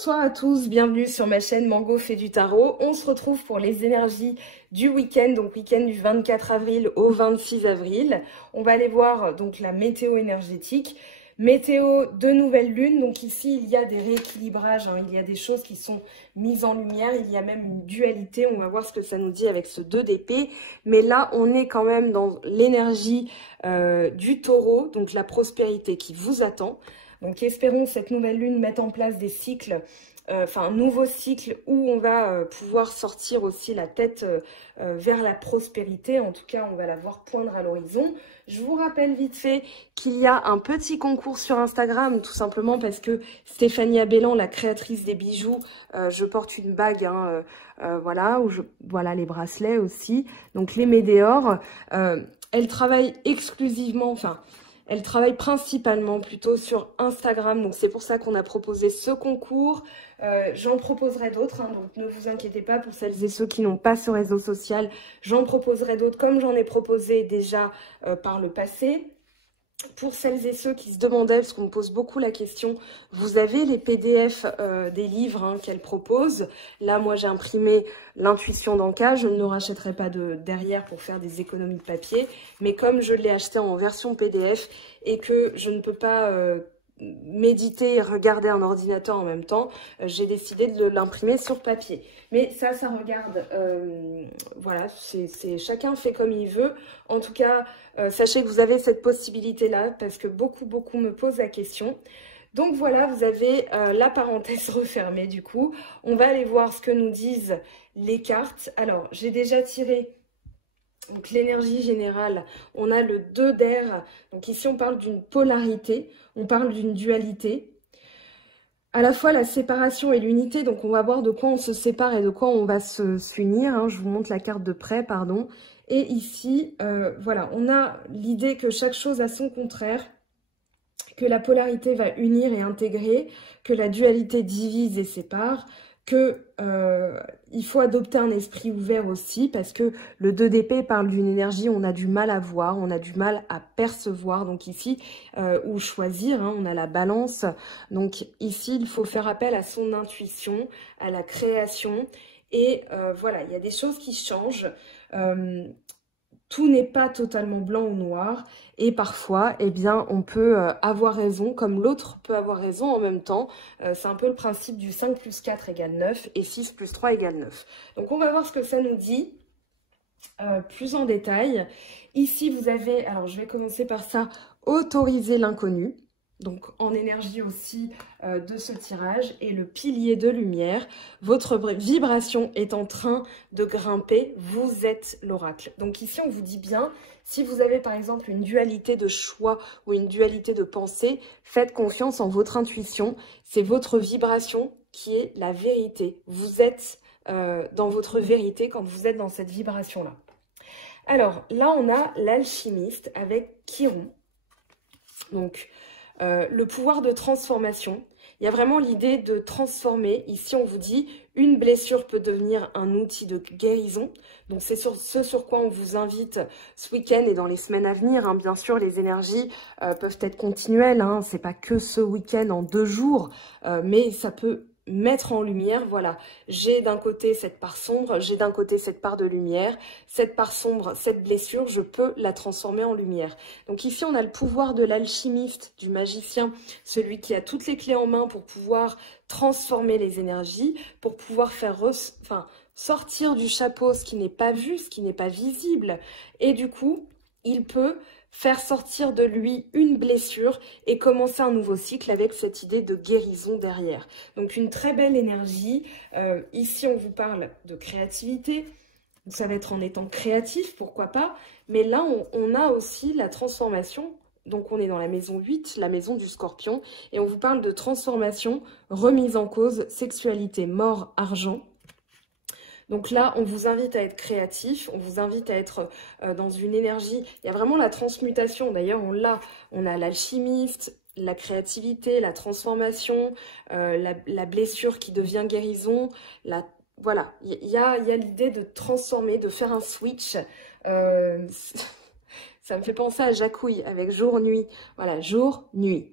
Bonsoir à tous, bienvenue sur ma chaîne Mango fait du tarot. On se retrouve pour les énergies du week-end, donc week-end du 24 avril au 26 avril. On va aller voir donc la météo énergétique. Météo de nouvelle lune, donc ici il y a des rééquilibrages, hein, il y a des choses qui sont mises en lumière, il y a même une dualité, on va voir ce que ça nous dit avec ce 2 d'épée. Mais là on est quand même dans l'énergie du taureau, donc la prospérité qui vous attend. Donc espérons que cette nouvelle lune mette en place des cycles, un nouveau cycle où on va pouvoir sortir aussi la tête vers la prospérité. En tout cas, on va la voir poindre à l'horizon. Je vous rappelle vite fait qu'il y a un petit concours sur Instagram, tout simplement parce que Stéphanie Abellan, la créatrice des bijoux, je porte une bague, hein, voilà, voilà les bracelets aussi, donc les météores. Elle travaille exclusivement, elle travaille principalement plutôt sur Instagram, donc c'est pour ça qu'on a proposé ce concours. J'en proposerai d'autres, hein, donc ne vous inquiétez pas pour celles et ceux qui n'ont pas ce réseau social. J'en proposerai d'autres comme j'en ai proposé déjà par le passé. Pour celles et ceux qui se demandaient, parce qu'on me pose beaucoup la question, vous avez les PDF des livres hein, qu'elle propose. Là, moi, j'ai imprimé l'intuition d'Anka. Je ne le rachèterai pas derrière pour faire des économies de papier. Mais comme je l'ai acheté en version PDF et que je ne peux pas méditer et regarder un ordinateur en même temps, j'ai décidé de l'imprimer sur papier. Mais ça regarde, voilà, chacun fait comme il veut. En tout cas, sachez que vous avez cette possibilité-là parce que beaucoup me posent la question. Donc voilà, vous avez la parenthèse refermée du coup. On va aller voir ce que nous disent les cartes. Alors, j'ai déjà tiré donc l'énergie générale, on a le 2 d'air. Donc ici, on parle d'une polarité, on parle d'une dualité. À la fois la séparation et l'unité, donc on va voir de quoi on se sépare et de quoi on va s'unir. Hein. Je vous montre la carte de près, pardon. Et ici, voilà, on a l'idée que chaque chose a son contraire, que la polarité va unir et intégrer, que la dualité divise et sépare, que il faut adopter un esprit ouvert aussi parce que le 2 d'épée parle d'une énergie on a du mal à voir, on a du mal à percevoir. Donc ici, ou choisir, hein, on a la balance. Donc ici, il faut faire appel à son intuition, à la création. Et voilà, il y a des choses qui changent. Tout n'est pas totalement blanc ou noir et parfois, eh bien, on peut avoir raison comme l'autre peut avoir raison en même temps. C'est un peu le principe du 5 plus 4 égale 9 et 6 plus 3 égale 9. Donc, on va voir ce que ça nous dit plus en détail. Ici, vous avez, alors je vais commencer par ça, autoriser l'inconnu. Donc en énergie aussi de ce tirage et le pilier de lumière. Votre vibration est en train de grimper, vous êtes l'oracle. Donc ici on vous dit bien, si vous avez par exemple une dualité de choix ou une dualité de pensée, faites confiance en votre intuition. C'est votre vibration qui est la vérité. Vous êtes dans votre vérité quand vous êtes dans cette vibration-là. Alors là on a l'alchimiste avec Chiron. Donc le pouvoir de transformation. Il y a vraiment l'idée de transformer. Ici, on vous dit, une blessure peut devenir un outil de guérison. Donc, c'est ce sur quoi on vous invite ce week-end et dans les semaines à venir. Hein. Bien sûr, les énergies peuvent être continuelles. Hein. C'est pas que ce week-end en 2 jours, mais ça peut mettre en lumière, voilà, j'ai d'un côté cette part sombre, j'ai d'un côté cette part de lumière, cette part sombre, cette blessure, je peux la transformer en lumière. Donc ici, on a le pouvoir de l'alchimiste, du magicien, celui qui a toutes les clés en main pour pouvoir transformer les énergies, pour pouvoir faire sortir du chapeau ce qui n'est pas vu, ce qui n'est pas visible, et du coup, il peut faire sortir de lui une blessure et commencer un nouveau cycle avec cette idée de guérison derrière. Donc une très belle énergie. Ici, on vous parle de créativité. Ça va être en étant créatif, pourquoi pas. Mais là, on a aussi la transformation. Donc on est dans la maison 8, la maison du scorpion. Et on vous parle de transformation, remise en cause, sexualité, mort, argent. Donc là, on vous invite à être créatif, on vous invite à être dans une énergie. Il y a vraiment la transmutation. D'ailleurs, on a l'alchimiste, la créativité, la transformation, la blessure qui devient guérison. Voilà, il y a l'idée de transformer, de faire un switch. Ça me fait penser à Jacouille avec jour-nuit. Voilà, jour-nuit.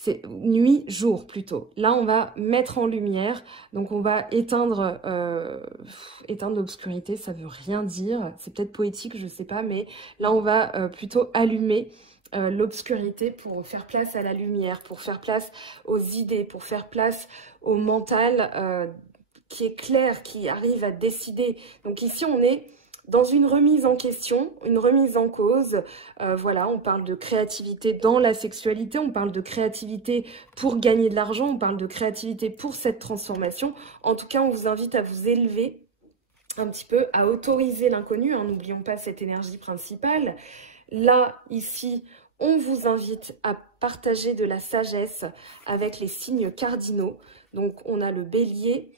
c'est nuit, jour plutôt. Là, on va mettre en lumière, donc on va éteindre l'obscurité, ça veut rien dire, c'est peut-être poétique, je sais pas, mais là, on va plutôt allumer l'obscurité pour faire place à la lumière, pour faire place aux idées, pour faire place au mental qui est clair, qui arrive à décider. Donc ici, on est dans une remise en question, une remise en cause. Voilà, on parle de créativité dans la sexualité, on parle de créativité pour gagner de l'argent, on parle de créativité pour cette transformation. En tout cas, on vous invite à vous élever un petit peu, à autoriser l'inconnu, hein, n'oublions pas cette énergie principale. Là, ici, on vous invite à partager de la sagesse avec les signes cardinaux. Donc, on a le bélier,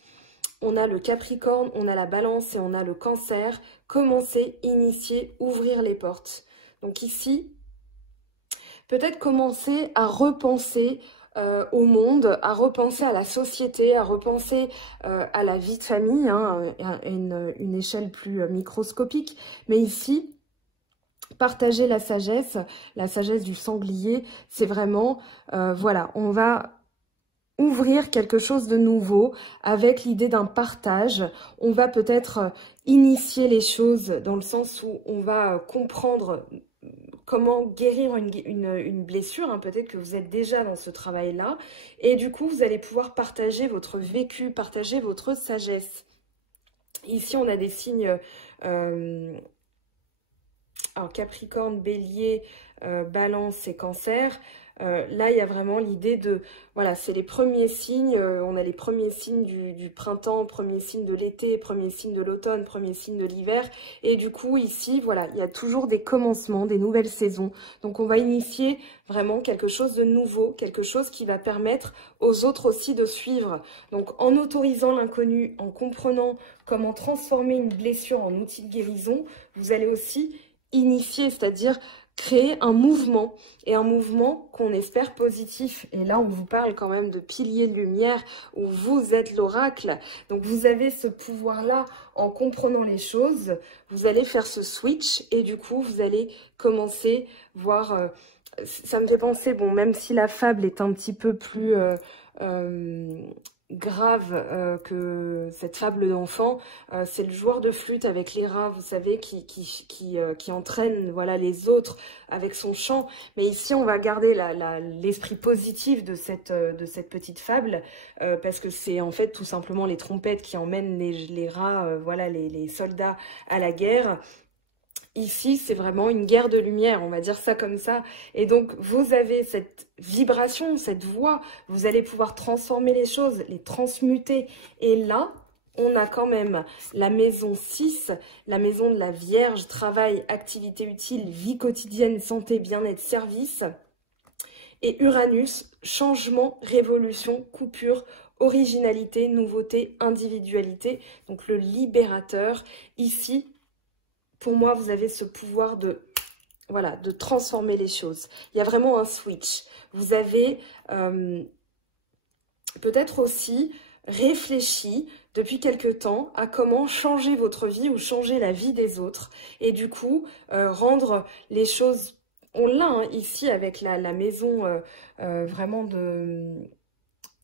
on a le Capricorne, on a la Balance et on a le Cancer. Commencer, initier, ouvrir les portes. Donc ici, peut-être commencer à repenser au monde, à repenser à la société, à repenser à la vie de famille, hein, à une échelle plus microscopique. Mais ici, partager la sagesse du sanglier, c'est vraiment, voilà, on va ouvrir quelque chose de nouveau avec l'idée d'un partage. On va peut-être initier les choses dans le sens où on va comprendre comment guérir une blessure. Hein. Peut-être que vous êtes déjà dans ce travail-là. Et du coup, vous allez pouvoir partager votre vécu, partager votre sagesse. Ici, on a des signes... alors, Capricorne, Bélier, Balance et Cancer. Là, il y a vraiment l'idée de... Voilà, c'est les premiers signes. On a les premiers signes du printemps, premiers signes de l'été, premiers signes de l'automne, premiers signes de l'hiver. Et du coup, ici, voilà, il y a toujours des commencements, des nouvelles saisons. Donc, on va initier vraiment quelque chose de nouveau, quelque chose qui va permettre aux autres aussi de suivre. Donc, en autorisant l'inconnu, en comprenant comment transformer une blessure en outil de guérison, vous allez aussi initier, c'est-à-dire créer un mouvement, et un mouvement qu'on espère positif. Et là, on vous parle quand même de piliers de lumière, où vous êtes l'oracle. Donc, vous avez ce pouvoir-là, en comprenant les choses, vous allez faire ce switch, et du coup, vous allez commencer, voir... ça me fait penser, bon, même si la fable est un petit peu plus... grave que cette fable d'enfant, c'est le joueur de flûte avec les rats, vous savez, qui entraîne, voilà, les autres avec son chant. Mais ici, on va garder l'esprit positif de cette petite fable, parce que c'est en fait tout simplement les trompettes qui emmènent les rats, voilà, les soldats à la guerre. Ici, c'est vraiment une guerre de lumière, on va dire ça comme ça. Et donc, vous avez cette vibration, cette voix, vous allez pouvoir transformer les choses, les transmuter. Et là, on a quand même la maison 6, la maison de la Vierge, travail, activité utile, vie quotidienne, santé, bien-être, service. Et Uranus, changement, révolution, coupure, originalité, nouveauté, individualité. Donc, le libérateur, ici... Pour moi, vous avez ce pouvoir de, voilà, de transformer les choses. Il y a vraiment un switch. Vous avez peut-être aussi réfléchi depuis quelque temps à comment changer votre vie ou changer la vie des autres. Et du coup, rendre les choses... On l'a hein, ici avec la maison vraiment de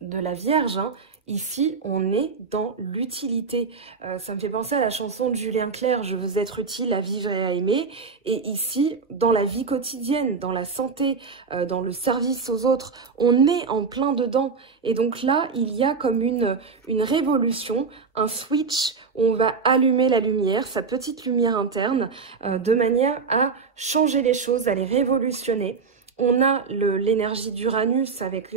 la Vierge, hein. Ici, on est dans l'utilité. Ça me fait penser à la chanson de Julien Clerc, « Je veux être utile à vivre et à aimer ». Et ici, dans la vie quotidienne, dans la santé, dans le service aux autres, on est en plein dedans. Et donc là, il y a comme une révolution, un switch où on va allumer la lumière, sa petite lumière interne, de manière à changer les choses, à les révolutionner. On a l'énergie d'Uranus avec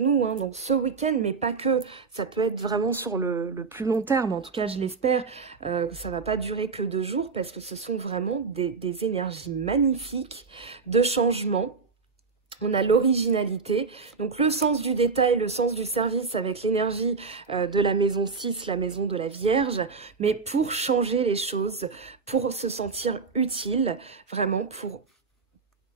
nous, hein, donc ce week-end, mais pas que. Ça peut être vraiment sur le plus long terme. En tout cas, je l'espère que ça ne va pas durer que 2 jours parce que ce sont vraiment des énergies magnifiques de changement. On a l'originalité, donc le sens du détail, le sens du service avec l'énergie de la maison 6, la maison de la Vierge, mais pour changer les choses, pour se sentir utile, vraiment pour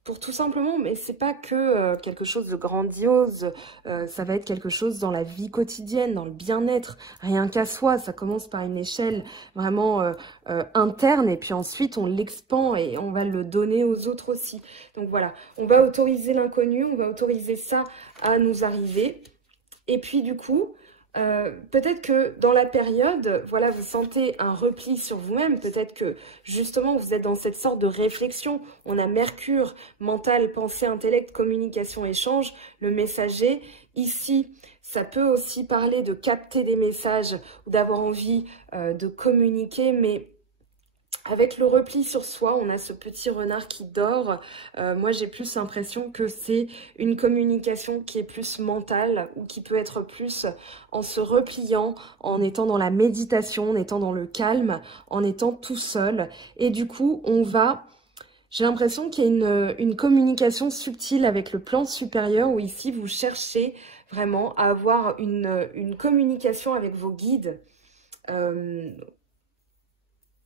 pour tout simplement, mais c'est pas que quelque chose de grandiose, ça va être quelque chose dans la vie quotidienne, dans le bien-être, rien qu'à soi. Ça commence par une échelle vraiment interne et puis ensuite on l'expand et on va le donner aux autres aussi. Donc voilà, on va autoriser l'inconnu, on va autoriser ça à nous arriver. Et puis du coup, peut-être que dans la période, voilà, vous sentez un repli sur vous-même. Peut-être que justement, vous êtes dans cette sorte de réflexion. On a Mercure, mental, pensée, intellect, communication, échange, le messager. Ici, ça peut aussi parler de capter des messages ou d'avoir envie de communiquer, mais avec le repli sur soi, on a ce petit renard qui dort. Moi, j'ai plus l'impression que c'est une communication qui est plus mentale ou qui peut être plus en se repliant, en étant dans la méditation, en étant dans le calme, en étant tout seul. Et du coup, j'ai l'impression qu'il y a une communication subtile avec le plan supérieur où ici, vous cherchez vraiment à avoir une communication avec vos guides.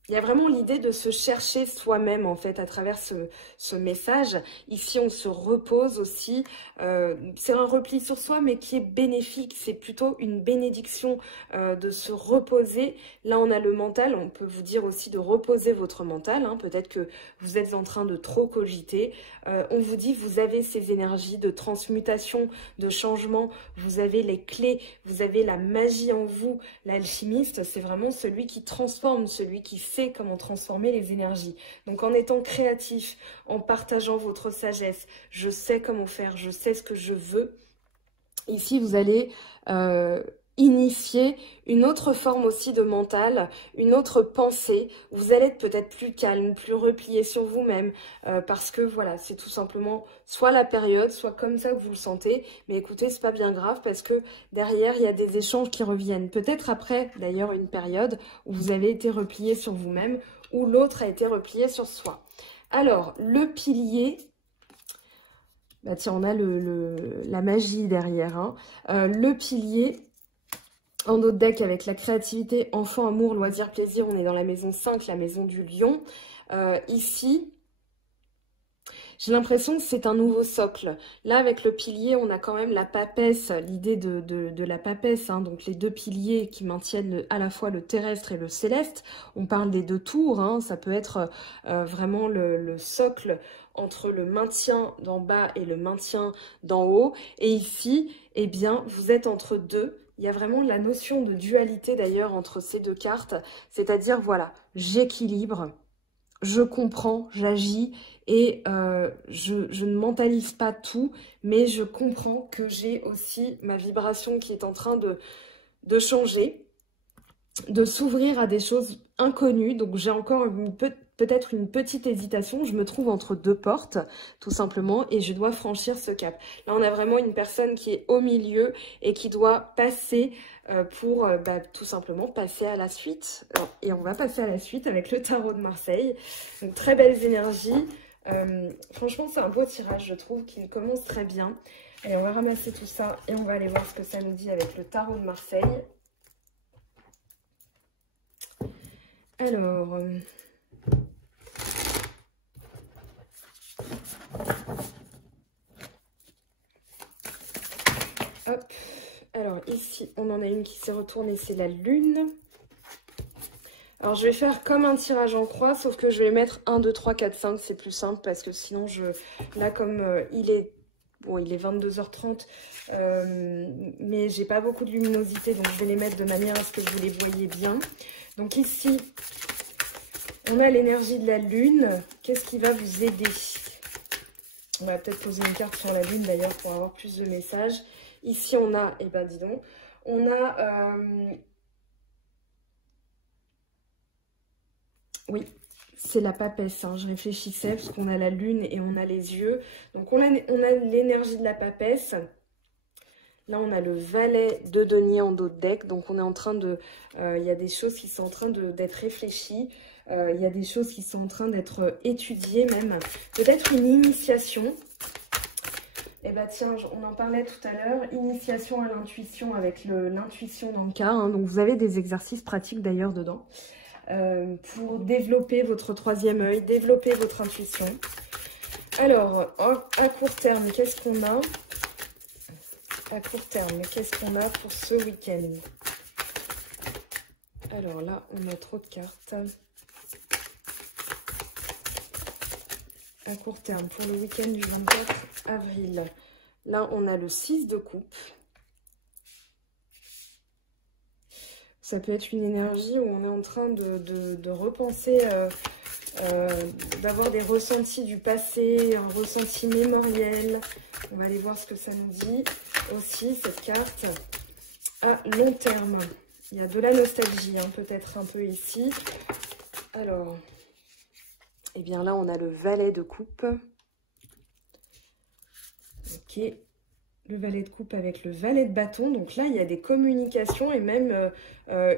Il y a vraiment l'idée de se chercher soi-même, en fait, à travers ce message. Ici, on se repose aussi. C'est un repli sur soi, mais qui est bénéfique. C'est plutôt une bénédiction de se reposer. Là, on a le mental. On peut vous dire aussi de reposer votre mental. Hein. Peut-être que vous êtes en train de trop cogiter. On vous dit, vous avez ces énergies de transmutation, de changement. Vous avez les clés. Vous avez la magie en vous. L'alchimiste, c'est vraiment celui qui transforme, celui qui sait comment transformer les énergies. Donc en étant créatif, en partageant votre sagesse, je sais comment faire, je sais ce que je veux. Ici, vous allez initier une autre forme aussi de mental, une autre pensée. Vous allez être peut-être plus calme, plus replié sur vous-même, parce que voilà, c'est tout simplement soit la période, soit comme ça que vous le sentez. Mais écoutez, c'est pas bien grave parce que derrière, il y a des échanges qui reviennent. Peut-être après, d'ailleurs, une période où vous avez été replié sur vous-même, ou l'autre a été replié sur soi. Alors, le pilier... Bah tiens, on a la magie derrière. Hein. Le pilier... En notre deck, avec la créativité, enfant, amour, loisir, plaisir, on est dans la maison 5, la maison du lion. Ici, j'ai l'impression que c'est un nouveau socle. Là, avec le pilier, on a quand même la papesse, l'idée de la papesse, hein, donc les deux piliers qui maintiennent à la fois le terrestre et le céleste. On parle des deux tours, hein, ça peut être vraiment le socle entre le maintien d'en bas et le maintien d'en haut. Et ici, eh bien, vous êtes entre deux. Il y a vraiment la notion de dualité d'ailleurs entre ces deux cartes, c'est-à-dire voilà, j'équilibre, je comprends, j'agis et je ne mentalise pas tout, mais je comprends que j'ai aussi ma vibration qui est en train de changer, de s'ouvrir à des choses inconnues. Donc j'ai encore peut-être une petite hésitation, je me trouve entre deux portes, tout simplement, et je dois franchir ce cap. Là, on a vraiment une personne qui est au milieu et qui doit passer pour tout simplement passer à la suite. Et on va passer à la suite avec le tarot de Marseille. Donc, très belles énergies. Franchement, c'est un beau tirage, je trouve, qui commence très bien. Allez, on va ramasser tout ça et on va aller voir ce que ça nous dit avec le tarot de Marseille. Alors... Hop, alors ici, on en a une qui s'est retournée, c'est la lune. Alors, je vais faire comme un tirage en croix, sauf que je vais mettre 1, 2, 3, 4, 5, c'est plus simple parce que sinon, là, comme il est 22h30, mais j'ai pas beaucoup de luminosité, donc je vais les mettre de manière à ce que vous les voyez bien. Donc ici, on a l'énergie de la lune. Qu'est-ce qui va vous aider? On va peut-être poser une carte sur la lune d'ailleurs pour avoir plus de messages. Ici, on a, eh ben dis donc, on a, oui, c'est la papesse, hein, je réfléchissais parce qu'on a la lune et on a les yeux. Donc, on a l'énergie de la papesse. Là, on a le valet de denier en dos de deck. Donc, on est en train de, il y a des choses qui sont en train d'être réfléchies. Il y a des choses qui sont en train d'être étudiées même. Peut-être une initiation. Eh bien tiens, on en parlait tout à l'heure, initiation à l'intuition avec l'intuition dans le cas. Hein, donc vous avez des exercices pratiques d'ailleurs dedans pour développer votre troisième œil, développer votre intuition. Alors, à court terme, qu'est-ce qu'on a? À court terme, qu'est-ce qu'on a pour ce week-end? Alors là, on a trop de cartes. À court terme, pour le week-end du 24 avril. Là, on a le 6 de coupe. Ça peut être une énergie où on est en train de repenser, d'avoir des ressentis du passé, un ressenti mémoriel. On va aller voir ce que ça nous dit aussi, cette carte. À long terme, il y a de la nostalgie, hein, peut-être un peu ici. Alors, eh bien là, on a le valet de coupe. Ok, le valet de coupe avec le valet de bâton. Donc là, il y a des communications et même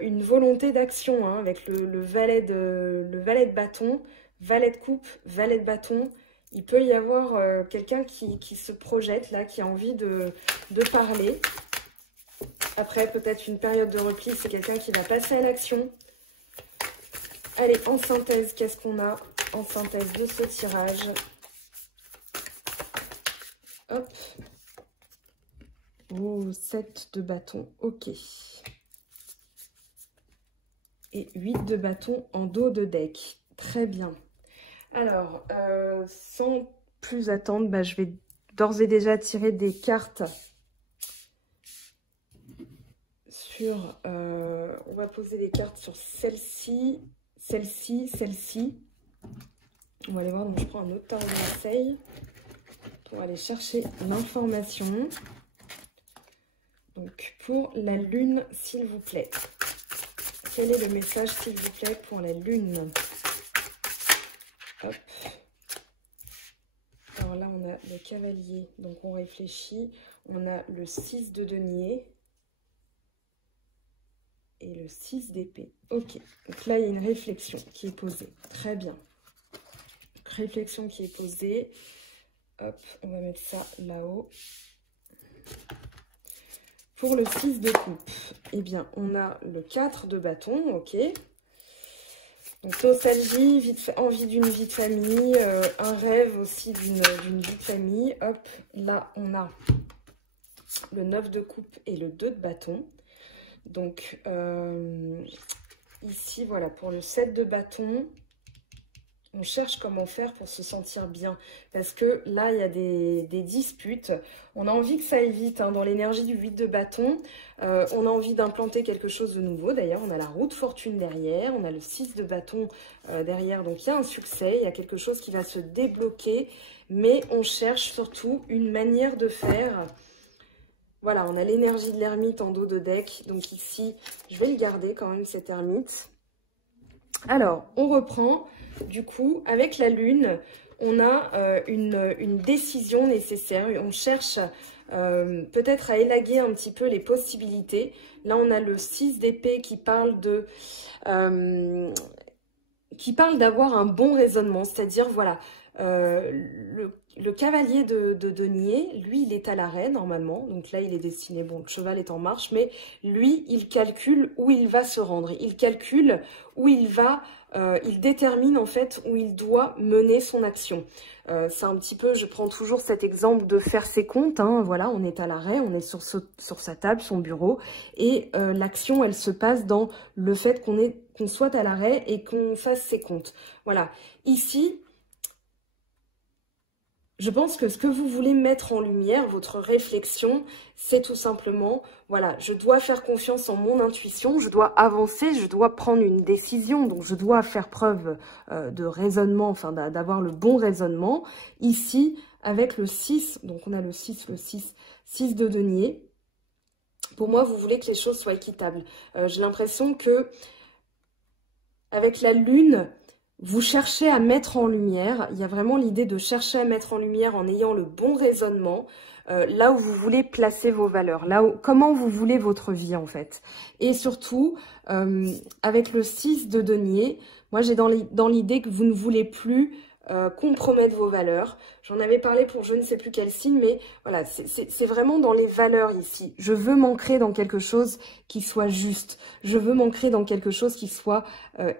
une volonté d'action, hein, avec le valet de bâton, valet de coupe, valet de bâton. Il peut y avoir quelqu'un qui se projette là, qui a envie de parler. Après, peut-être une période de repli, c'est quelqu'un qui va passer à l'action. Allez, en synthèse, qu'est-ce qu'on a en synthèse de ce tirage? Hop. Oh, 7 de bâton, ok. Et 8 de bâton en dos de deck. Très bien. Alors, sans plus attendre, bah, je vais d'ores et déjà tirer des cartes sur... on va poser des cartes sur celle-ci, celle-ci, celle-ci. On va aller voir, donc je prends un autre tarot de Marseille pour aller chercher l'information. Donc, pour la lune, s'il vous plaît. Quel est le message, s'il vous plaît, pour la lune? Hop. Alors là, on a le cavalier, donc on réfléchit. On a le 6 de denier et le 6 d'épée. Ok, donc là, il y a une réflexion qui est posée. Très bien. Donc, réflexion qui est posée. Hop, on va mettre ça là-haut. Pour le 6 de coupe, eh bien, on a le 4 de bâton, ok. Donc, nostalgie, envie d'une vie de famille, un rêve aussi d'une vie de famille. Hop, là, on a le 9 de coupe et le 2 de bâton. Donc, ici, voilà, pour le 7 de bâton, on cherche comment faire pour se sentir bien. Parce que là, il y a des disputes. On a envie que ça aille vite, hein, dans l'énergie du 8 de bâton. On a envie d'implanter quelque chose de nouveau. D'ailleurs, on a la roue de fortune derrière. On a le 6 de bâton derrière. Donc, il y a un succès. Il y a quelque chose qui va se débloquer. Mais on cherche surtout une manière de faire. Voilà, on a l'énergie de l'ermite en dos de deck. Donc ici, je vais le garder quand même, cet ermite. Alors, on reprend. Du coup, avec la lune, on a une décision nécessaire. On cherche peut-être à élaguer un petit peu les possibilités. Là, on a le 6 d'épée qui parle d'avoir un bon raisonnement. C'est-à-dire, voilà, le cavalier de denier, lui, il est à l'arrêt normalement. Donc là, il est destiné, bon, le cheval est en marche, mais lui, il calcule où il va se rendre. Il calcule où il va, il détermine en fait où il doit mener son action. C'est un petit peu, je prends toujours cet exemple de faire ses comptes. Hein, voilà, on est à l'arrêt, on est sur sa table, son bureau. Et l'action, elle se passe dans le fait qu'on soit à l'arrêt et qu'on fasse ses comptes. Voilà, ici... Je pense que ce que vous voulez mettre en lumière, votre réflexion, c'est tout simplement, voilà, je dois faire confiance en mon intuition, je dois avancer, je dois prendre une décision, donc je dois faire preuve de raisonnement, enfin d'avoir le bon raisonnement. Ici, avec le 6, donc on a le 6 de denier. Pour moi, vous voulez que les choses soient équitables. J'ai l'impression que avec la lune... Vous cherchez à mettre en lumière, il y a vraiment l'idée de chercher à mettre en lumière en ayant le bon raisonnement, là où vous voulez placer vos valeurs, comment vous voulez votre vie en fait. Et surtout, avec le 6 de denier, moi j'ai dans l'idée que vous ne voulez plus compromettre vos valeurs. J'en avais parlé pour je ne sais plus quel signe, mais voilà, c'est vraiment dans les valeurs ici. Je veux m'ancrer dans quelque chose qui soit juste. Je veux m'ancrer dans quelque chose qui soit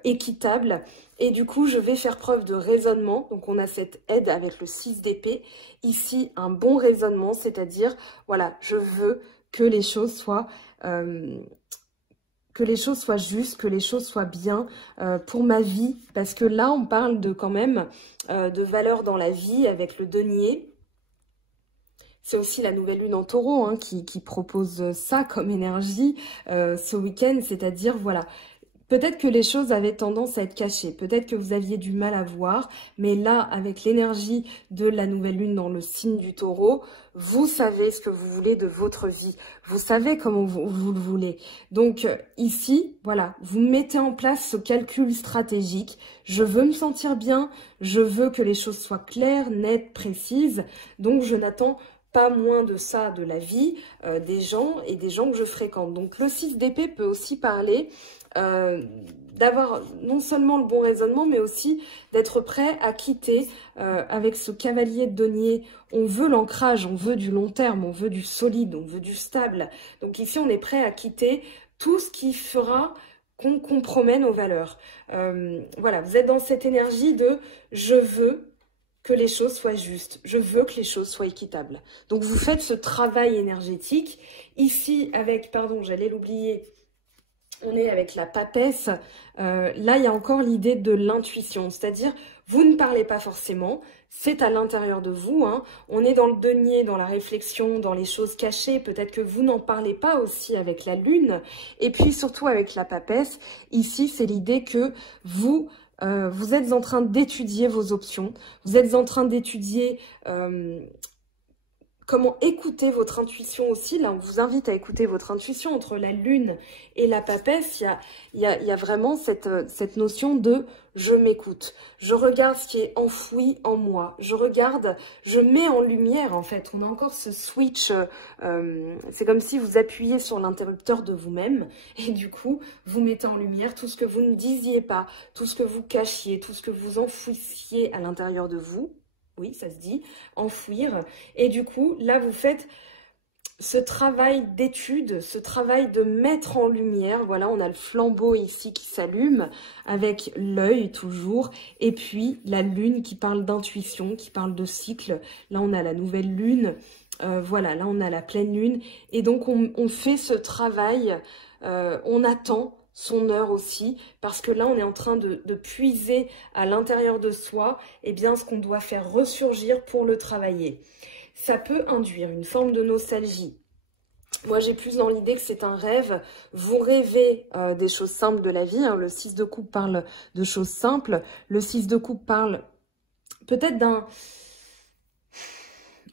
équitable. Et du coup, je vais faire preuve de raisonnement. Donc, on a cette aide avec le 6 d'épée. Ici, un bon raisonnement, c'est-à-dire, voilà, je veux que les choses soient... justes, que les choses soient bien pour ma vie. Parce que là, on parle de quand même de valeurs dans la vie avec le denier. C'est aussi la nouvelle lune en taureau hein, qui propose ça comme énergie ce week-end. C'est-à-dire, voilà, peut-être que les choses avaient tendance à être cachées. Peut-être que vous aviez du mal à voir. Mais là, avec l'énergie de la nouvelle lune dans le signe du taureau, vous savez ce que vous voulez de votre vie. Vous savez comment vous le voulez. Donc ici, voilà, vous mettez en place ce calcul stratégique. Je veux me sentir bien. Je veux que les choses soient claires, nettes, précises. Donc je n'attends pas moins de ça de la vie des gens et des gens que je fréquente. Donc le 6 d'épée peut aussi parler d'avoir non seulement le bon raisonnement, mais aussi d'être prêt à quitter avec ce cavalier de denier. On veut l'ancrage, on veut du long terme, on veut du solide, on veut du stable. Donc ici, on est prêt à quitter tout ce qui fera qu'on compromet nos valeurs. Voilà, vous êtes dans cette énergie de « je veux » que les choses soient justes. Je veux que les choses soient équitables. Donc, vous faites ce travail énergétique. Ici, avec, pardon, j'allais l'oublier, on est avec la papesse. Là, il y a encore l'idée de l'intuition. C'est-à-dire, vous ne parlez pas forcément. C'est à l'intérieur de vous. Hein. On est dans le denier, dans la réflexion, dans les choses cachées. Peut-être que vous n'en parlez pas aussi avec la lune. Et puis, surtout avec la papesse. Ici, c'est l'idée que vous êtes en train d'étudier vos options, vous êtes en train d'étudier comment écouter votre intuition aussi. Là, on vous invite à écouter votre intuition. Entre la lune et la papesse, il y a vraiment cette notion de « je m'écoute ». Je regarde ce qui est enfoui en moi. Je regarde, je mets en lumière, en fait. On a encore ce switch. C'est comme si vous appuyez sur l'interrupteur de vous-même. Et du coup, vous mettez en lumière tout ce que vous ne disiez pas, tout ce que vous cachiez, tout ce que vous enfouissiez à l'intérieur de vous. Oui, ça se dit, enfouir. Et du coup, là, vous faites ce travail d'étude, ce travail de mettre en lumière. Voilà, on a le flambeau ici qui s'allume avec l'œil toujours. Et puis, la lune qui parle d'intuition, qui parle de cycle. Là, on a la nouvelle lune. Voilà, là, on a la pleine lune. Et donc, on fait ce travail. On attend son heure aussi, parce que là, on est en train de puiser à l'intérieur de soi bien, ce qu'on doit faire ressurgir pour le travailler. Ça peut induire une forme de nostalgie. Moi, j'ai plus dans l'idée que c'est un rêve. Vous rêvez des choses simples de la vie. Hein. Le 6 de coupe parle de choses simples. Le 6 de coupe parle peut-être d'un...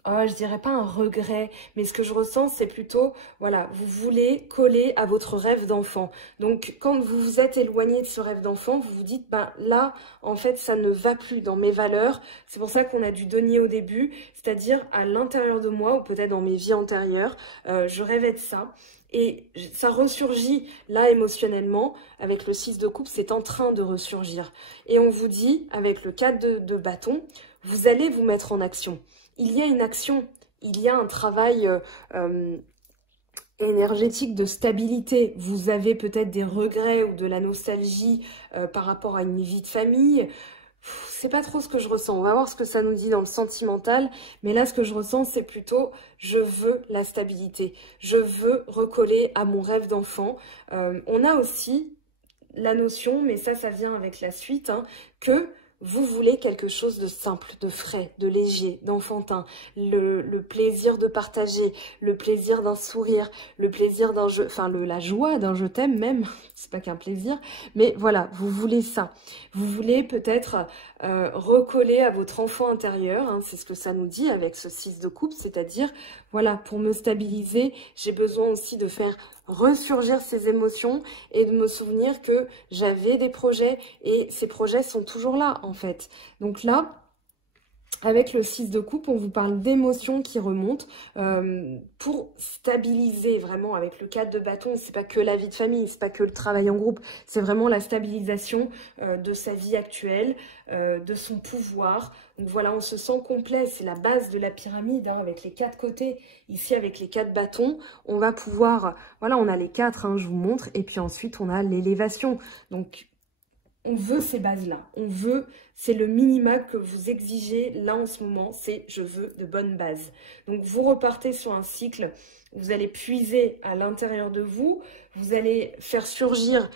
Oh, je dirais pas un regret, mais ce que je ressens, c'est plutôt, voilà, vous voulez coller à votre rêve d'enfant. Donc, quand vous vous êtes éloigné de ce rêve d'enfant, vous vous dites, ben là, en fait, ça ne va plus dans mes valeurs. C'est pour ça qu'on a du denier au début, c'est-à-dire à l'intérieur de moi, ou peut-être dans mes vies antérieures, je rêvais de ça. Et ça ressurgit là émotionnellement, avec le 6 de coupe, c'est en train de ressurgir. Et on vous dit, avec le 4 de bâton, vous allez vous mettre en action. Il y a une action, il y a un travail énergétique de stabilité. Vous avez peut-être des regrets ou de la nostalgie par rapport à une vie de famille. C'est pas trop ce que je ressens. On va voir ce que ça nous dit dans le sentimental. Mais là, ce que je ressens, c'est plutôt je veux la stabilité. Je veux recoller à mon rêve d'enfant. On a aussi la notion, mais ça vient avec la suite, hein, que vous voulez quelque chose de simple, de frais, de léger, d'enfantin, le plaisir de partager, le plaisir d'un sourire, le plaisir d'un jeu, enfin la joie d'un je t'aime même, c'est pas qu'un plaisir, mais voilà, vous voulez ça. Vous voulez peut-être recoller à votre enfant intérieur, hein, c'est ce que ça nous dit avec ce 6 de coupe, c'est-à-dire, voilà, pour me stabiliser, j'ai besoin aussi de faire ressurgir ces émotions et de me souvenir que j'avais des projets et ces projets sont toujours là en fait. Donc là, Avec le 6 de coupe, on vous parle d'émotions qui remontent pour stabiliser vraiment. Avec le 4 de bâton, c'est pas que la vie de famille, c'est pas que le travail en groupe, c'est vraiment la stabilisation de sa vie actuelle, de son pouvoir. Donc voilà, on se sent complet, c'est la base de la pyramide, hein, avec les 4 côtés. Ici, avec les 4 bâtons, on va pouvoir, voilà, on a les 4, hein, je vous montre, et puis ensuite, on a l'élévation. Donc, on veut ces bases-là, on veut, c'est le minima que vous exigez là en ce moment, c'est je veux de bonnes bases. Donc vous repartez sur un cycle, vous allez puiser à l'intérieur de vous, vous allez faire surgir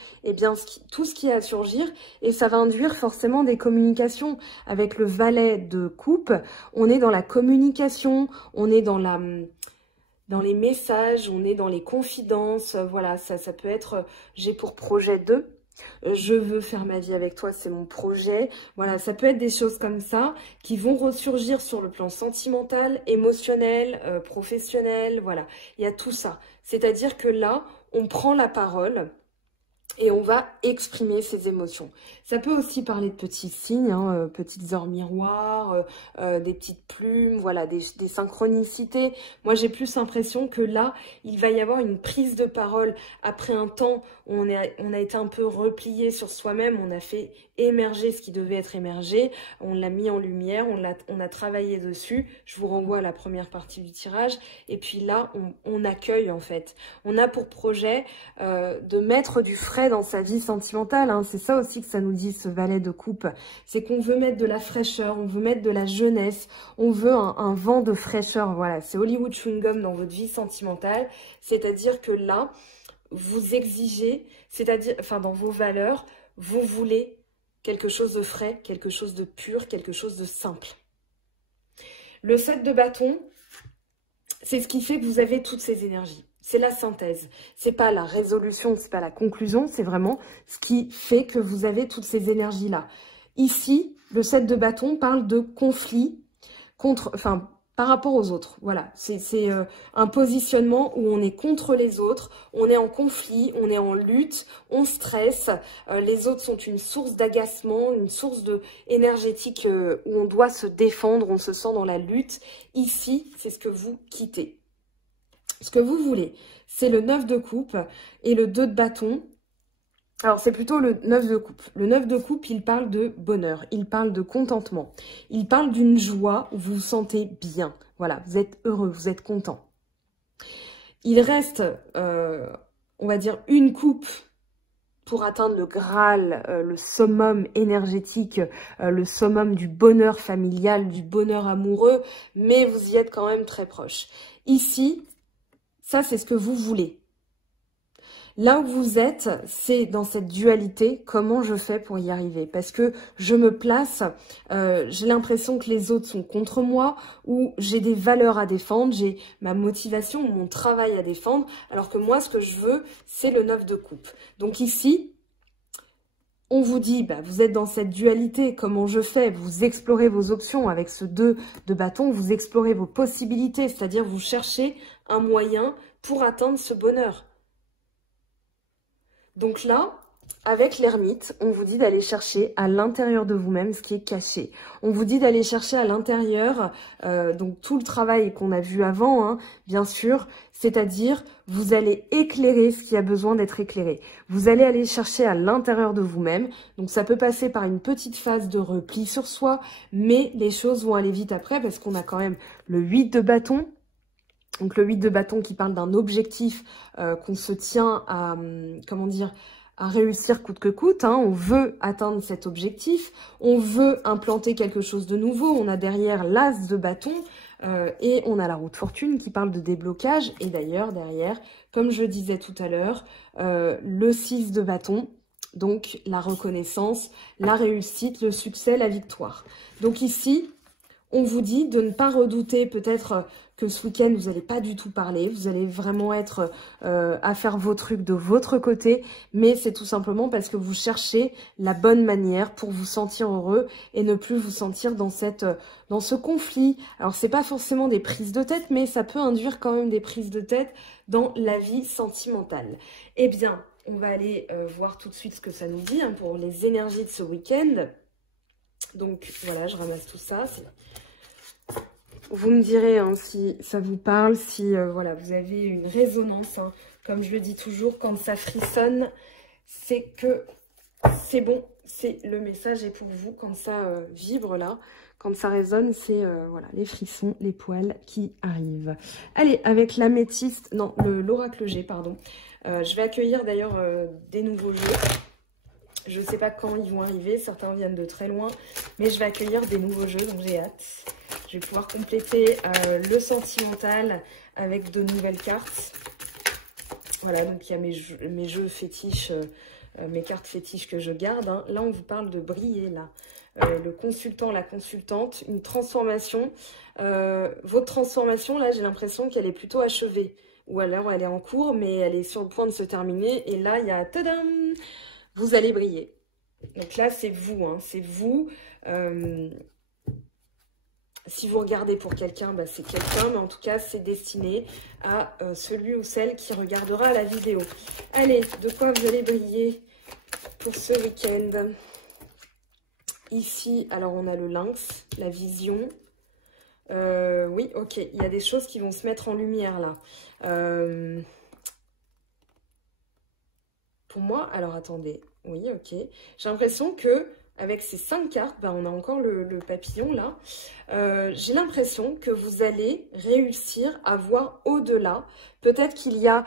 tout ce qui a à surgir et ça va induire forcément des communications. Avec le valet de coupe, on est dans la communication, on est dans les messages, on est dans les confidences, voilà, ça peut être j'ai pour projet de... Je veux faire ma vie avec toi, c'est mon projet. Voilà, ça peut être des choses comme ça qui vont ressurgir sur le plan sentimental, émotionnel, professionnel. Voilà, il y a tout ça. C'est-à-dire que là, on prend la parole et on va exprimer ses émotions. Ça peut aussi parler de petits signes, hein, petites heures miroirs, des petites plumes, voilà, des synchronicités. Moi, j'ai plus l'impression que là, il va y avoir une prise de parole après un temps où on a été un peu replié sur soi-même, on a fait émerger ce qui devait être émergé, on l'a mis en lumière, on a travaillé dessus. Je vous renvoie à la première partie du tirage. Et puis là, on accueille en fait. On a pour projet de mettre du frais dans sa vie sentimentale, hein. C'est ça aussi que ça nous dit ce valet de coupe, c'est qu'on veut mettre de la fraîcheur, on veut mettre de la jeunesse, on veut un vent de fraîcheur, voilà, c'est Hollywood Chewing Gum dans votre vie sentimentale, c'est-à-dire que là, vous exigez, c'est-à-dire, enfin dans vos valeurs, vous voulez quelque chose de frais, quelque chose de pur, quelque chose de simple. Le 7 de bâton, c'est ce qui fait que vous avez toutes ces énergies. C'est la synthèse. C'est pas la résolution, c'est pas la conclusion, c'est vraiment ce qui fait que vous avez toutes ces énergies-là. Ici, le 7 de bâton parle de conflit par rapport aux autres. Voilà, c'est un positionnement où on est contre les autres, on est en conflit, on est en lutte, on stresse. Les autres sont une source d'agacement, une source énergétique où on doit se défendre, on se sent dans la lutte. Ici, c'est ce que vous quittez. Ce que vous voulez, c'est le 9 de coupe et le 2 de bâton. Alors, c'est plutôt le 9 de coupe. Le 9 de coupe, il parle de bonheur, il parle de contentement. Il parle d'une joie où vous vous sentez bien. Voilà, vous êtes heureux, vous êtes content. Il reste, on va dire, une coupe pour atteindre le Graal, le summum énergétique, le summum du bonheur familial, du bonheur amoureux, mais vous y êtes quand même très proche. Ici, ça, c'est ce que vous voulez. Là où vous êtes, c'est dans cette dualité, comment je fais pour y arriver? Parce que je me place, j'ai l'impression que les autres sont contre moi, ou j'ai des valeurs à défendre, j'ai ma motivation, mon travail à défendre, alors que moi, ce que je veux, c'est le 9 de coupe. Donc ici, on vous dit, bah, vous êtes dans cette dualité, comment je fais? Vous explorez vos options avec ce 2 de bâton, vous explorez vos possibilités, c'est-à-dire vous cherchez un moyen pour atteindre ce bonheur. Donc là, avec l'ermite, on vous dit d'aller chercher à l'intérieur de vous-même ce qui est caché. On vous dit d'aller chercher à l'intérieur, donc tout le travail qu'on a vu avant, hein, bien sûr, c'est-à-dire vous allez éclairer ce qui a besoin d'être éclairé. Vous allez aller chercher à l'intérieur de vous-même, donc ça peut passer par une petite phase de repli sur soi, mais les choses vont aller vite après parce qu'on a quand même le 8 de bâton. Donc le 8 de bâton qui parle d'un objectif qu'on se tient à, comment dire, à réussir coûte que coûte. Hein. On veut atteindre cet objectif, on veut implanter quelque chose de nouveau. On a derrière l'as de bâton et on a la roue de fortune qui parle de déblocage. Et d'ailleurs derrière, comme je disais tout à l'heure, le 6 de bâton. Donc la reconnaissance, la réussite, le succès, la victoire. Donc ici, on vous dit de ne pas redouter peut-être que ce week-end, vous n'allez pas du tout parler. Vous allez vraiment être à faire vos trucs de votre côté. Mais c'est tout simplement parce que vous cherchez la bonne manière pour vous sentir heureux et ne plus vous sentir dans ce conflit. Alors, c'est pas forcément des prises de tête, mais ça peut induire quand même des prises de tête dans la vie sentimentale. Eh bien, on va aller voir tout de suite ce que ça nous dit hein, pour les énergies de ce week-end. Donc, voilà, je ramasse tout ça. Vous me direz hein, si ça vous parle, si voilà, vous avez une résonance. Hein. Comme je le dis toujours, quand ça frissonne, c'est que c'est bon, c'est le message est pour vous. Quand ça vibre là, quand ça résonne, c'est voilà, les frissons, les poils qui arrivent. Allez, avec l'améthyste, non, l'oracle G, pardon. Je vais accueillir d'ailleurs des nouveaux jeux. Je ne sais pas quand ils vont arriver, certains viennent de très loin, mais je vais accueillir des nouveaux jeux, donc j'ai hâte. Je vais pouvoir compléter le sentimental avec de nouvelles cartes. Voilà, donc il y a mes jeux fétiches, mes cartes fétiches que je garde. Hein. Là, on vous parle de briller, là. Le consultant, la consultante, une transformation. Votre transformation, là, j'ai l'impression qu'elle est plutôt achevée. Ou alors, elle est en cours, mais elle est sur le point de se terminer. Et là, il y a... Tadam! Vous allez briller. Donc là, c'est vous, hein, c'est vous. Si vous regardez pour quelqu'un, bah, c'est quelqu'un, mais en tout cas, c'est destiné à celui ou celle qui regardera la vidéo. Allez, de quoi vous allez briller pour ce week-end? Ici, alors on a le lynx, la vision. Oui, ok, il y a des choses qui vont se mettre en lumière là. Pour moi, alors attendez, oui, ok. J'ai l'impression que avec ces 5 cartes, bah, on a encore le papillon là. J'ai l'impression que vous allez réussir à voir au-delà. Peut-être qu'il y a,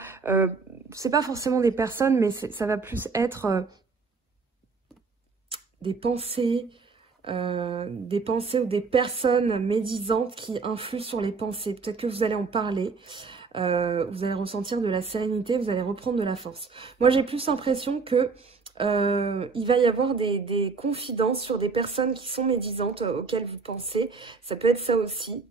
c'est pas forcément des personnes, mais ça va plus être des pensées ou des personnes médisantes qui influent sur les pensées. Peut-être que vous allez en parler. Vous allez ressentir de la sérénité, vous allez reprendre de la force. Moi, j'ai plus l'impression que il va y avoir des confidences sur des personnes qui sont médisantes auxquelles vous pensez. Ça peut être ça aussi.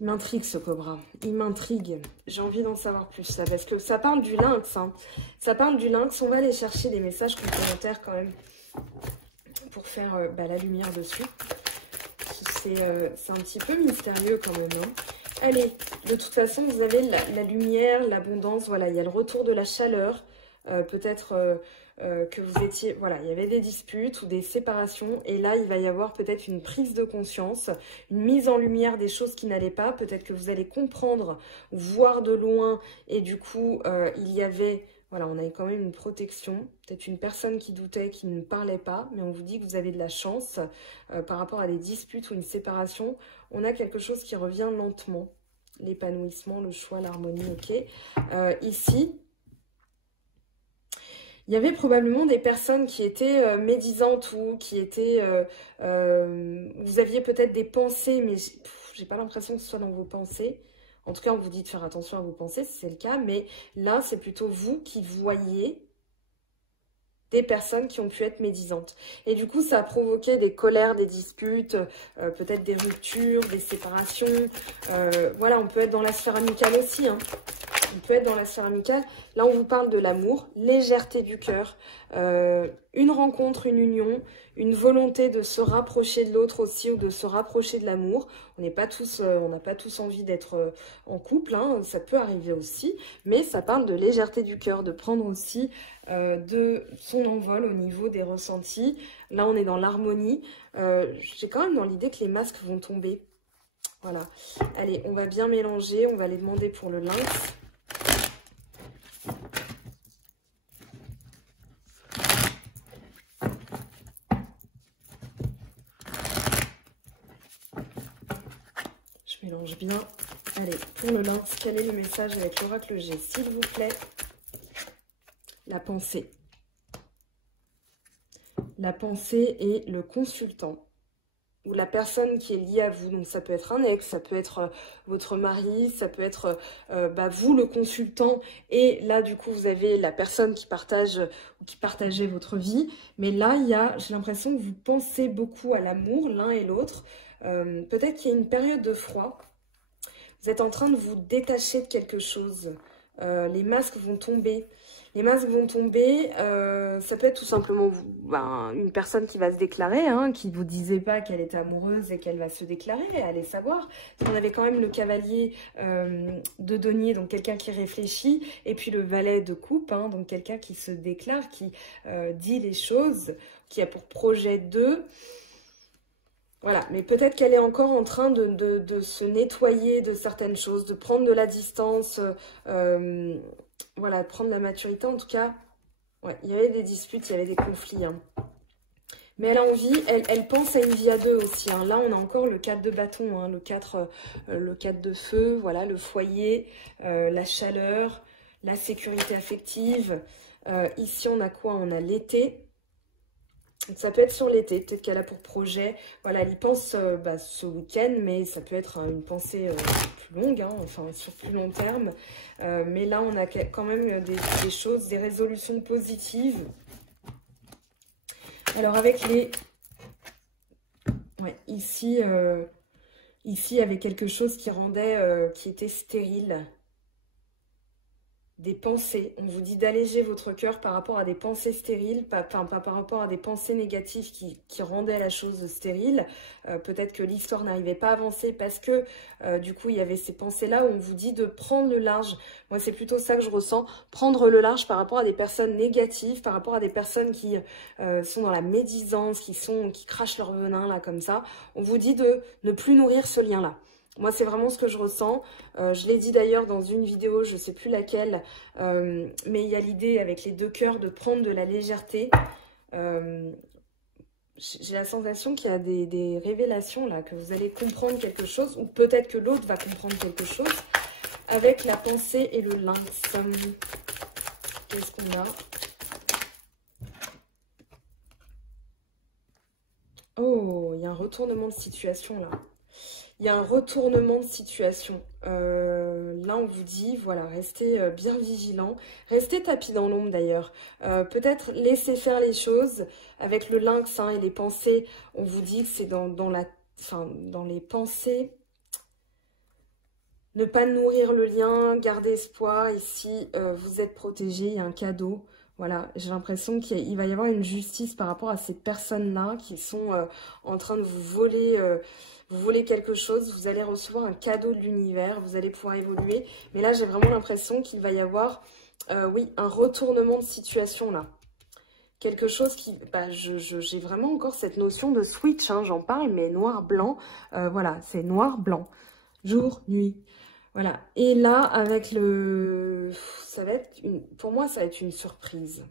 Il m'intrigue ce cobra, il m'intrigue. J'ai envie d'en savoir plus là, parce que ça parle du lynx. Hein. Ça parle du lynx, on va aller chercher des messages complémentaires quand même pour faire la lumière dessus. C'est un petit peu mystérieux quand même. Hein. Allez, de toute façon, vous avez la lumière, l'abondance. Voilà, il y a le retour de la chaleur. Peut-être que vous étiez... Voilà, il y avait des disputes ou des séparations. Et là, il va y avoir peut-être une prise de conscience, une mise en lumière des choses qui n'allaient pas. Peut-être que vous allez comprendre, voir de loin. Et du coup, il y avait... Voilà, on avait quand même une protection, peut-être une personne qui doutait, qui ne parlait pas, mais on vous dit que vous avez de la chance par rapport à des disputes ou une séparation. On a quelque chose qui revient lentement, l'épanouissement, le choix, l'harmonie, ok. Ici, il y avait probablement des personnes qui étaient médisantes ou qui étaient... vous aviez peut-être des pensées, mais j'ai pas l'impression que ce soit dans vos pensées. En tout cas, on vous dit de faire attention à vos pensées, si c'est le cas. Mais là, c'est plutôt vous qui voyez des personnes qui ont pu être médisantes. Et du coup, ça a provoqué des colères, des disputes, peut-être des ruptures, des séparations. Voilà, on peut être dans la sphère amicale aussi. Hein. On peut être dans la sphère amicale. Là, on vous parle de l'amour, légèreté du cœur, une rencontre, une union, une volonté de se rapprocher de l'autre aussi ou de se rapprocher de l'amour. On n'a pas tous envie d'être en couple, hein, ça peut arriver aussi, mais ça parle de légèreté du cœur, de prendre aussi de son envol au niveau des ressentis. Là, on est dans l'harmonie. J'ai quand même dans l'idée que les masques vont tomber. Voilà. Allez, on va bien mélanger. On va les demander pour le lynx. Je mélange bien. Allez, pour le lynx, quel est le message avec l'oracle G, s'il vous plaît? La pensée. La pensée et le consultant. Ou la personne qui est liée à vous. Donc ça peut être un ex, ça peut être votre mari, ça peut être vous le consultant. Et là du coup vous avez la personne qui partage ou qui partageait votre vie. Mais là j'ai l'impression que vous pensez beaucoup à l'amour l'un et l'autre. Peut-être qu'il y a une période de froid. Vous êtes en train de vous détacher de quelque chose. Les masques vont tomber. Les masques vont tomber. Ça peut être tout simplement une personne qui va se déclarer, hein, qui ne vous disait pas qu'elle était amoureuse et qu'elle va se déclarer. Allez savoir. On avait quand même le cavalier de denier, donc quelqu'un qui réfléchit. Et puis le valet de coupe, hein, donc quelqu'un qui se déclare, qui dit les choses, qui a pour projet de... Voilà, mais peut-être qu'elle est encore en train de se nettoyer de certaines choses, de prendre de la distance, voilà, de prendre la maturité. En tout cas, ouais, il y avait des disputes, il y avait des conflits. Hein. Mais elle a envie, elle pense à une vie à deux aussi. Hein. Là, on a encore le 4 de bâton, hein, le 4 de feu, voilà, le foyer, la chaleur, la sécurité affective. Ici, on a quoi? On a l'été. Ça peut être sur l'été, peut-être qu'elle a pour projet, voilà, elle y pense ce week-end, mais ça peut être une pensée plus longue, hein, enfin sur plus long terme. Mais là, on a quand même des choses, des résolutions positives. Alors avec les... Ouais, ici, ici, il y avait quelque chose qui rendait, qui était stérile. Des pensées. On vous dit d'alléger votre cœur par rapport à des pensées stériles, pas par rapport à des pensées négatives qui rendaient la chose stérile. Peut-être que l'histoire n'arrivait pas à avancer parce que du coup il y avait ces pensées-là où on vous dit de prendre le large. Moi c'est plutôt ça que je ressens, prendre le large par rapport à des personnes négatives, par rapport à des personnes qui sont dans la médisance, qui crachent leur venin là comme ça. On vous dit de ne plus nourrir ce lien-là. Moi, c'est vraiment ce que je ressens. Je l'ai dit d'ailleurs dans une vidéo, je ne sais plus laquelle, mais il y a l'idée avec les deux cœurs de prendre de la légèreté. J'ai la sensation qu'il y a des révélations là, que vous allez comprendre quelque chose, ou peut-être que l'autre va comprendre quelque chose, avec la pensée et le lynx. Qu'est-ce qu'on a? Oh, il y a un retournement de situation là. Il y a un retournement de situation. Là, on vous dit, voilà, restez bien vigilant. Restez tapis dans l'ombre d'ailleurs. Peut-être laissez faire les choses. Avec le lynx hein, et les pensées, on vous dit que c'est dans les pensées. Ne pas nourrir le lien, garder espoir. Ici, vous êtes protégé, il y a un cadeau. Voilà, j'ai l'impression qu'il va y avoir une justice par rapport à ces personnes-là qui sont en train de vous voler quelque chose. Vous allez recevoir un cadeau de l'univers, vous allez pouvoir évoluer. Mais là, j'ai vraiment l'impression qu'il va y avoir, oui, un retournement de situation là. Quelque chose qui... j'ai vraiment encore cette notion de switch, hein, j'en parle, mais noir-blanc. Voilà, c'est noir-blanc. Jour, nuit. Voilà. Et là, avec le... Ça va être pour moi, ça va être une surprise.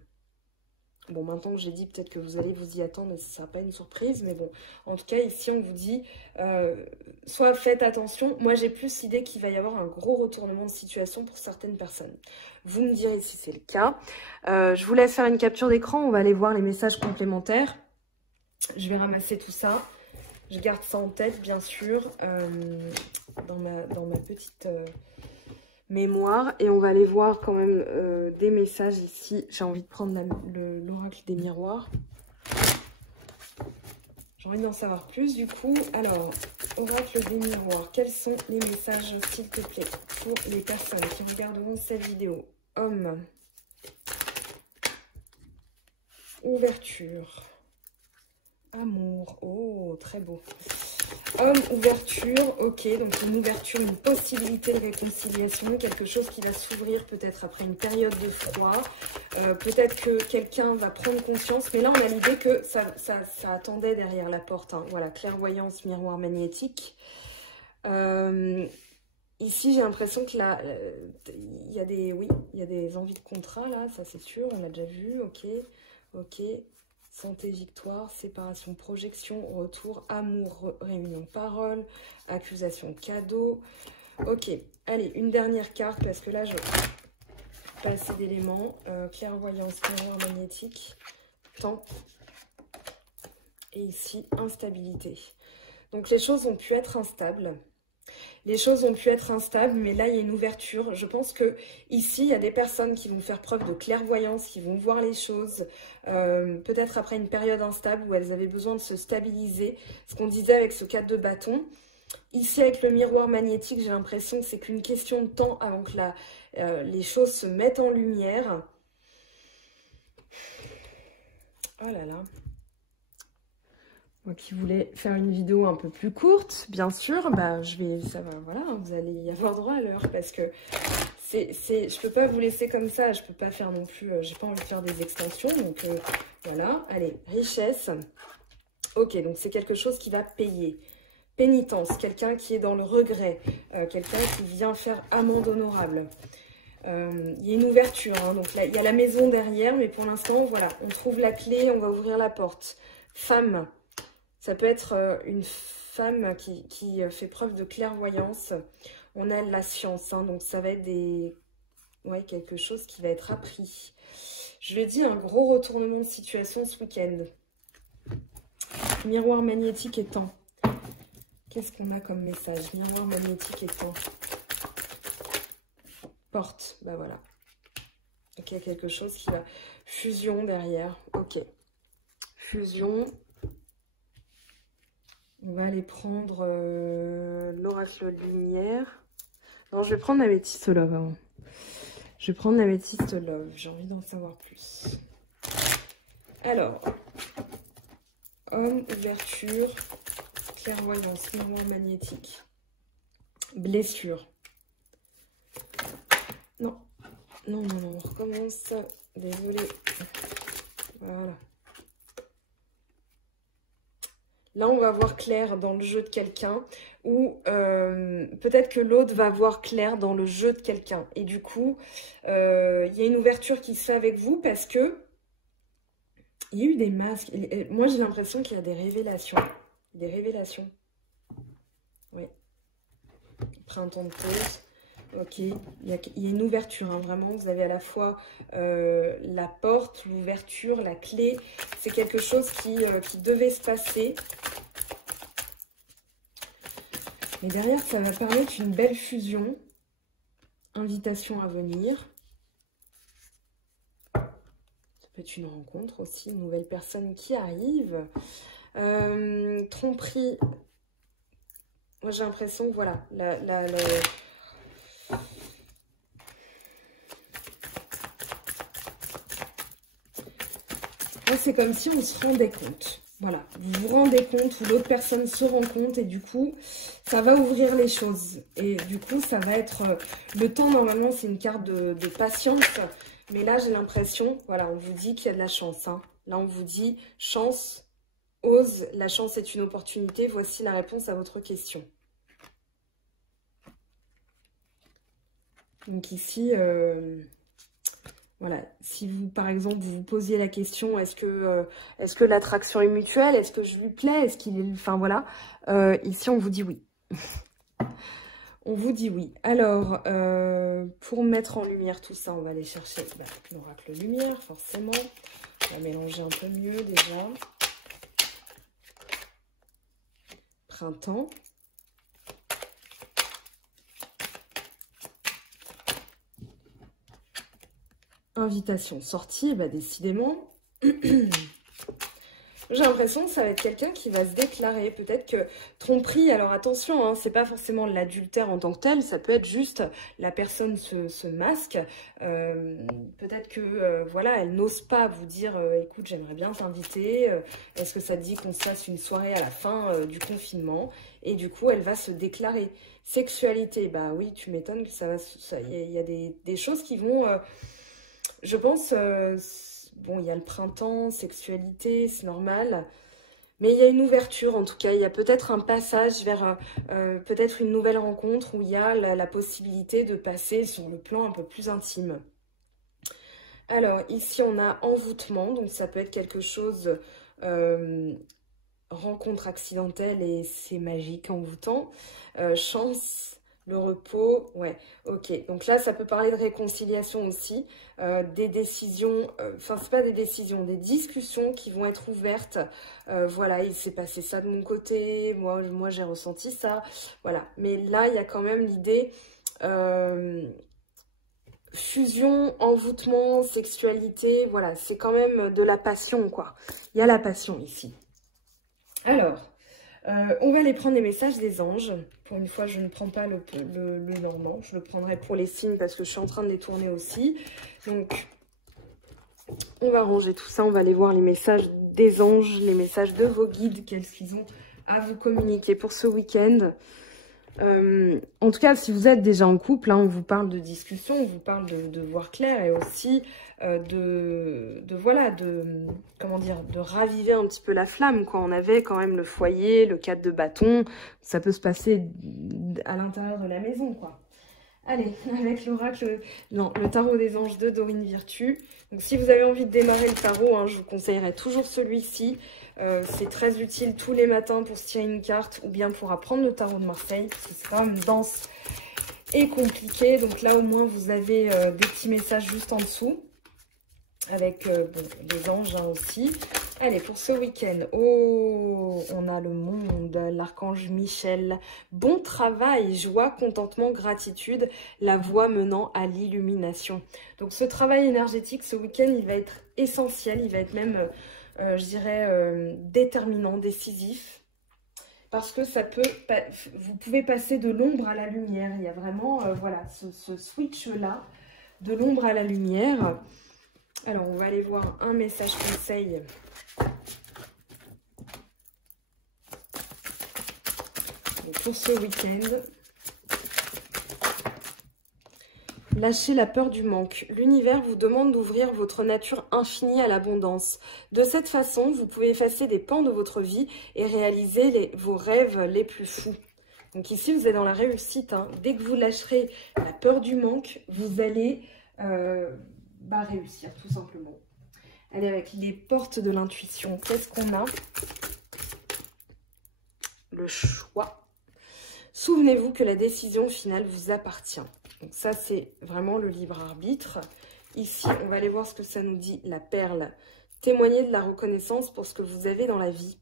Bon, maintenant que j'ai dit, peut-être que vous allez vous y attendre, mais ce ne sera pas une surprise. Mais bon, en tout cas, ici, on vous dit, soit faites attention. Moi, j'ai plus l'idée qu'il va y avoir un gros retournement de situation pour certaines personnes. Vous me direz si c'est le cas. Je vous laisse faire une capture d'écran. On va aller voir les messages complémentaires. Je vais ramasser tout ça. Je garde ça en tête, bien sûr, dans ma petite mémoire. Et on va aller voir quand même des messages ici. J'ai envie de prendre l'oracle des miroirs. J'ai envie d'en savoir plus, du coup. Alors, oracle des miroirs, quels sont les messages, s'il te plaît, pour les personnes qui regarderont cette vidéo? Homme. Ouverture. Amour, oh, très beau. Homme, ouverture, ok, donc une ouverture, une possibilité de réconciliation, quelque chose qui va s'ouvrir peut-être après une période de froid. Peut-être que quelqu'un va prendre conscience, mais là on a l'idée que ça attendait derrière la porte. Hein. Voilà, clairvoyance, miroir magnétique. Ici, j'ai l'impression que là, il y a des envies de contrat, là, ça c'est sûr, on l'a déjà vu, ok. Santé, victoire, séparation, projection, retour, amour, réunion, parole, accusation, cadeau. Ok, allez, une dernière carte parce que là, je pas assez d'éléments. Clairvoyance, miroir magnétique, temps. Et ici, instabilité. Donc, les choses ont pu être instables. Les choses ont pu être instables, mais là, il y a une ouverture. Je pense que ici, il y a des personnes qui vont faire preuve de clairvoyance, qui vont voir les choses, peut-être après une période instable où elles avaient besoin de se stabiliser. Ce qu'on disait avec ce 4 de bâton. Ici, avec le miroir magnétique, j'ai l'impression que c'est qu'une question de temps avant que les choses se mettent en lumière. Oh là là. Moi qui voulais faire une vidéo un peu plus courte, bien sûr, bah voilà, vous allez y avoir droit à l'heure parce que je peux pas vous laisser comme ça, je peux pas faire non plus, j'ai pas envie de faire des extensions, donc voilà, allez, richesse, Ok, donc c'est quelque chose qui va payer. Pénitence, quelqu'un qui est dans le regret, quelqu'un qui vient faire amende honorable. Il y a une ouverture, hein, donc là, il y a la maison derrière, mais pour l'instant, voilà, on trouve la clé, on va ouvrir la porte. Femme, ça peut être une femme qui fait preuve de clairvoyance. On a la science, hein, donc ça va être ouais, quelque chose qui va être appris. Je le dis, un gros retournement de situation ce week-end. Miroir magnétique et temps. Qu'est-ce qu'on a comme message? Miroir magnétique et temps. Porte, bah voilà. Ok, il y a quelque chose qui va... Fusion derrière, ok. Fusion. On va aller prendre l'oracle lumière. Non, je vais prendre l'améthyste love avant. Je vais prendre l'améthyste love, j'ai envie d'en savoir plus. Alors, homme, ouverture, clairvoyance, miroir magnétique, blessure. Non, non, non, non, on recommence. Désolée. Voilà. Là, on va voir clair dans le jeu de quelqu'un ou peut-être que l'autre va voir clair dans le jeu de quelqu'un. Et du coup, il y a une ouverture qui se fait avec vous parce que il y a eu des masques. Et moi, j'ai l'impression qu'il y a des révélations. Des révélations. Oui. Printemps de pause. Ok. Il y a une ouverture, hein, vraiment. Vous avez à la fois la porte, l'ouverture, la clé. C'est quelque chose qui devait se passer. Et derrière, ça va permettre une belle fusion. Invitation à venir. Ça peut être une rencontre aussi, une nouvelle personne qui arrive. Tromperie. Moi, j'ai l'impression que voilà, c'est comme si on se rendait compte. Voilà, vous vous rendez compte ou l'autre personne se rend compte et du coup, ça va ouvrir les choses. Et du coup, ça va être... le temps, normalement, c'est une carte de patience. Mais là, j'ai l'impression, voilà, on vous dit qu'il y a de la chance. Hein. Là, on vous dit chance, ose, la chance est une opportunité. Voici la réponse à votre question. Donc ici... voilà, si vous, par exemple, vous vous posiez la question, est-ce que l'attraction est mutuelle? Est-ce que je lui plais? Est-ce qu'il est... Enfin, voilà. Ici, on vous dit oui. On vous dit oui. Alors, pour mettre en lumière tout ça, on va aller chercher l'oracle lumière, forcément. On va mélanger un peu mieux, déjà. Printemps. Invitation sortie, bah décidément, j'ai l'impression que ça va être quelqu'un qui va se déclarer. Peut-être que tromperie, alors attention, hein, c'est pas forcément l'adultère en tant que tel, ça peut être juste la personne se masque. Peut-être que, voilà, elle n'ose pas vous dire écoute, j'aimerais bien t'inviter, est-ce que ça te dit qu'on se fasse une soirée à la fin du confinement? Et du coup, elle va se déclarer. Sexualité, bah oui, tu m'étonnes que ça va... Il y a des choses qui vont... je pense, bon, il y a le printemps, sexualité, c'est normal. Mais il y a une ouverture, en tout cas. Il y a peut-être un passage vers peut-être une nouvelle rencontre où il y a la possibilité de passer sur le plan un peu plus intime. Alors, ici, on a envoûtement. Donc, ça peut être quelque chose... rencontre accidentelle et c'est magique, envoûtant. Chance... Le repos, ouais, ok. Donc là, ça peut parler de réconciliation aussi, des décisions, enfin, c'est pas des décisions, des discussions qui vont être ouvertes. Voilà, il s'est passé ça de mon côté, moi j'ai ressenti ça, voilà. Mais là, il y a quand même l'idée fusion, envoûtement, sexualité, voilà, c'est quand même de la passion, quoi. Il y a la passion ici. Alors... on va aller prendre les messages des anges. Pour une fois, je ne prends pas le normand. Je le prendrai pour les signes parce que je suis en train de les tourner aussi. Donc, on va ranger tout ça. On va aller voir les messages des anges, les messages de vos guides, qu'est-ce qu'ils ont à vous communiquer pour ce week-end. En tout cas, si vous êtes déjà en couple, hein, on vous parle de discussion, on vous parle de voir clair et aussi comment dire, de raviver un petit peu la flamme. Quand on avait quand même le foyer, le 4 de bâton, ça peut se passer à l'intérieur de la maison, quoi. Allez, avec l'oracle, non, le tarot des anges de Dorine Virtue. Donc, si vous avez envie de démarrer le tarot, hein, je vous conseillerais toujours celui-ci. C'est très utile tous les matins pour se tirer une carte ou bien pour apprendre le tarot de Marseille, parce que c'est quand même dense et compliqué. Donc là, au moins, vous avez des petits messages juste en dessous, avec bon, les anges hein, aussi. Allez, pour ce week-end, oh, on a le monde, l'archange Michel. Bon travail, joie, contentement, gratitude, la voie menant à l'illumination. Donc ce travail énergétique, ce week-end, il va être essentiel, il va être même, je dirais, déterminant, décisif. Parce que ça peut, vous pouvez passer de l'ombre à la lumière. Il y a vraiment, voilà, ce switch-là, de l'ombre à la lumière. Alors, on va aller voir un message conseil. Pour ce week-end, lâchez la peur du manque. L'univers vous demande d'ouvrir votre nature infinie à l'abondance. De cette façon, vous pouvez effacer des pans de votre vie et réaliser vos rêves les plus fous. Donc ici, vous êtes dans la réussite. Hein. Dès que vous lâcherez la peur du manque, vous allez réussir, tout simplement. Allez, avec les portes de l'intuition, qu'est-ce qu'on a? Le choix. Souvenez-vous que la décision finale vous appartient. Donc ça, c'est vraiment le libre arbitre. Ici, on va aller voir ce que ça nous dit, la perle. Témoignez de la reconnaissance pour ce que vous avez dans la vie.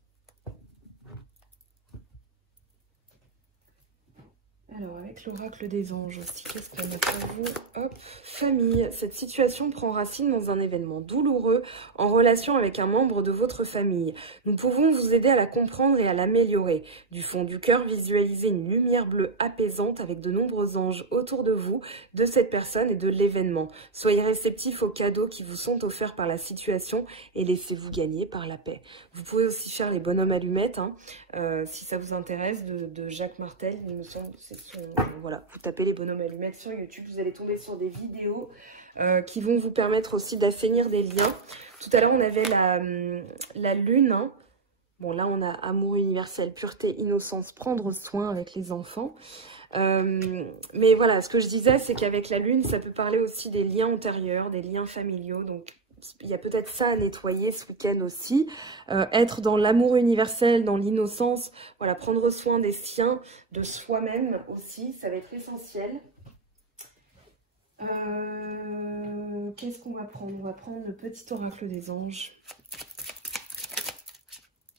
Alors, avec l'oracle des anges aussi, qu'est-ce qu'on a pour vous? Hop, famille. Cette situation prend racine dans un événement douloureux en relation avec un membre de votre famille. Nous pouvons vous aider à la comprendre et à l'améliorer. Du fond du cœur, visualisez une lumière bleue apaisante avec de nombreux anges autour de vous, de cette personne et de l'événement. Soyez réceptifs aux cadeaux qui vous sont offerts par la situation et laissez-vous gagner par la paix. Vous pouvez aussi faire les bonhommes allumettes, hein, si ça vous intéresse, de Jacques Martel, il me semble, voilà, vous tapez les bonhommes allumettes sur YouTube, vous allez tomber sur des vidéos qui vont vous permettre aussi d'assainir des liens. Tout à l'heure, on avait la lune. Hein. Bon, là, on a amour universel, pureté, innocence, prendre soin avec les enfants. Mais voilà, ce que je disais, c'est qu'avec la lune, ça peut parler aussi des liens antérieurs, des liens familiaux. Donc, il y a peut-être ça à nettoyer ce week-end aussi. Être dans l'amour universel, dans l'innocence. Voilà, prendre soin des siens, de soi-même aussi. Ça va être essentiel. Qu'est-ce qu'on va prendre? On va prendre le petit oracle des anges.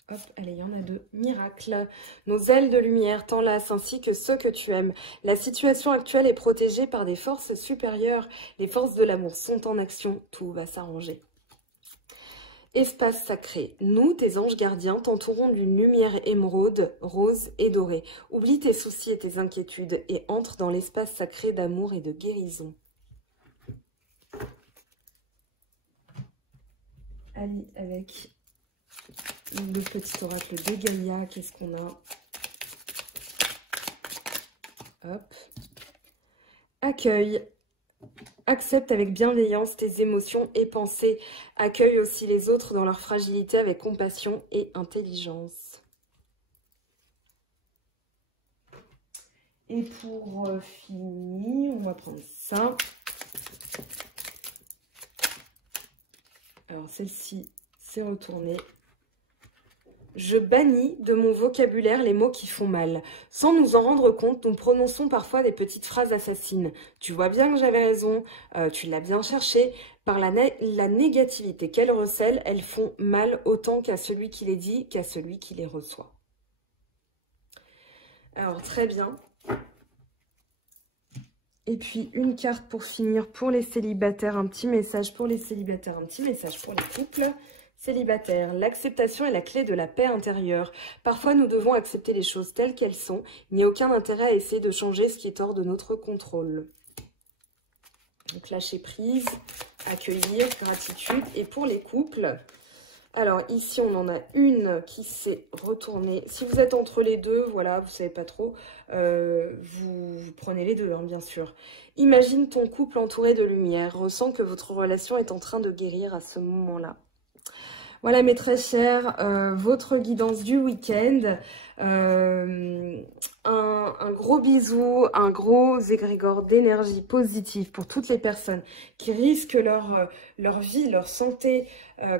Hop, allez, il y en a deux. Miracle. Nos ailes de lumière t'enlacent ainsi que ceux que tu aimes. La situation actuelle est protégée par des forces supérieures. Les forces de l'amour sont en action. Tout va s'arranger. Espace sacré. Nous, tes anges gardiens, t'entourons d'une lumière émeraude, rose et dorée. Oublie tes soucis et tes inquiétudes et entre dans l'espace sacré d'amour et de guérison. Allez, avec le petit oracle de Gaïa, qu'est-ce qu'on a? Hop. Accueille. Accepte avec bienveillance tes émotions et pensées. Accueille aussi les autres dans leur fragilité avec compassion et intelligence. Et pour finir, on va prendre ça. Alors celle-ci, c'est retourné. Je bannis de mon vocabulaire les mots qui font mal. Sans nous en rendre compte, nous prononçons parfois des petites phrases assassines. Tu vois bien que j'avais raison, tu l'as bien cherché. Par la négativité qu'elles recèlent, elles font mal autant qu'à celui qui les dit qu'à celui qui les reçoit. Alors très bien. Et puis une carte pour finir pour les célibataires, un petit message pour les célibataires, un petit message pour les couples. Célibataire, l'acceptation est la clé de la paix intérieure. Parfois, nous devons accepter les choses telles qu'elles sont. Il n'y a aucun intérêt à essayer de changer ce qui est hors de notre contrôle. Donc, lâcher prise, accueillir, gratitude. Et pour les couples, Alors ici, on en a une qui s'est retournée. Si vous êtes entre les deux, voilà, vous savez pas trop, vous prenez les deux, hein, bien sûr. Imagine ton couple entouré de lumière. Ressens que votre relation est en train de guérir à ce moment-là. Voilà mes très chers, votre guidance du week-end. Un gros bisou, un gros égrégore d'énergie positive pour toutes les personnes qui risquent leur vie, leur santé,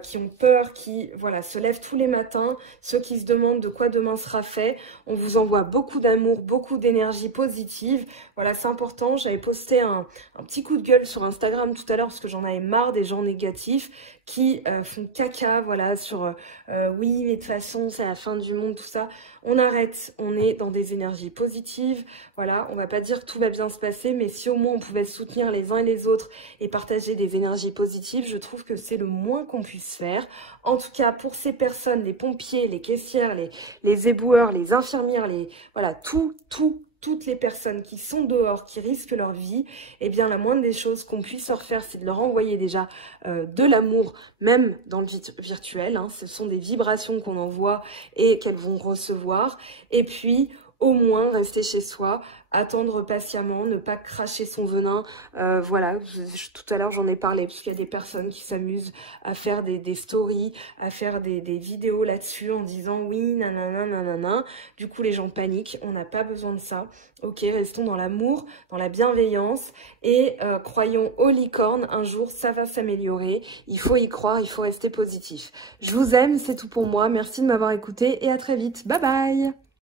qui ont peur, qui voilà, se lèvent tous les matins, ceux qui se demandent de quoi demain sera fait. On vous envoie beaucoup d'amour, beaucoup d'énergie positive. Voilà, c'est important. J'avais posté un petit coup de gueule sur Instagram tout à l'heure parce que j'en avais marre des gens négatifs qui font caca, voilà, sur oui, mais de toute façon, c'est la fin du monde, tout ça. On arrête, on est dans des énergies positives, voilà, on va pas dire que tout va bien se passer, mais si au moins on pouvait soutenir les uns et les autres et partager des énergies positives, je trouve que c'est le moins qu'on puisse faire. En tout cas, pour ces personnes, les pompiers, les caissières, les éboueurs, les infirmières, voilà, toutes les personnes qui sont dehors, qui risquent leur vie, eh bien la moindre des choses qu'on puisse leur faire, c'est de leur envoyer déjà de l'amour, même dans le virtuel, hein. Ce sont des vibrations qu'on envoie et qu'elles vont recevoir. Et puis, au moins, rester chez soi, attendre patiemment, ne pas cracher son venin. Voilà, tout à l'heure j'en ai parlé, parce qu'il y a des personnes qui s'amusent à faire des stories, à faire des vidéos là-dessus en disant oui, nanana, nanana. Du coup, les gens paniquent, on n'a pas besoin de ça. Ok, restons dans l'amour, dans la bienveillance et croyons aux licornes, un jour ça va s'améliorer. Il faut y croire, il faut rester positif. Je vous aime, c'est tout pour moi. Merci de m'avoir écouté et à très vite. Bye bye!